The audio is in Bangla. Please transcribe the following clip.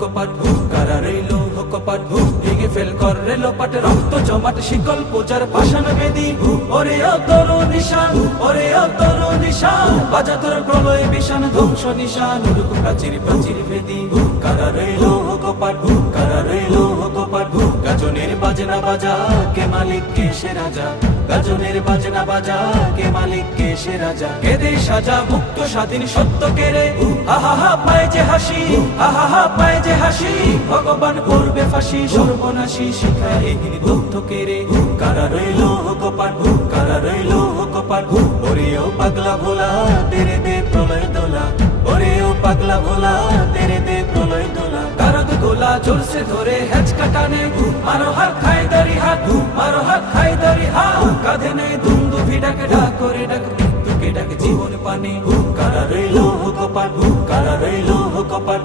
কপাট কারা রইল কপাট ভেঙে ফেল কর রেল পাট রক্ত জমাট শিকল পূজার পাষাণ বেদি ওরে অতর নিশান ওরে অতর নিশান বাজা তোর প্রলয় বিশান ধ্বংস নিশান উড়ুক প্রাচীর প্রাচীর ভেদি কারা রইল কপাট কারা রইল কপাট গাজনের বাজনা বাজা কে মালিক কে সে রাজা গাজনের বাজনা বাজা কে মালিক কে সে রাজা কেদে সাজা মুক্ত স্বাধীন সত্য কেড়ে আহা পায় যে হাসি আহা পায় যে হাসি ভগবান করবে ফাঁসি সর্বনাশী শিখায় এগিয়ে দগ্ধ কেড়ে কারা রইল কপাট কারা রইল কপাট ওরেও পাগলা ভোলা তেরে দে প্রলয় দোলা ওরেও পাগলা ভোলা তেরে দে প্রলয় দোলা কারদ গোলা জোরসে ধরে হেঁচ কাটানে মারো হাত খায় দারি হাত মারো হাত খায় দারি হাত কাঁধে নেই দুন্দু ভিড়াকে ডাক করে ডাক মৃত্যুকে ডাক জীবন পানে কারা রইল কপাট কারা রইল কপাট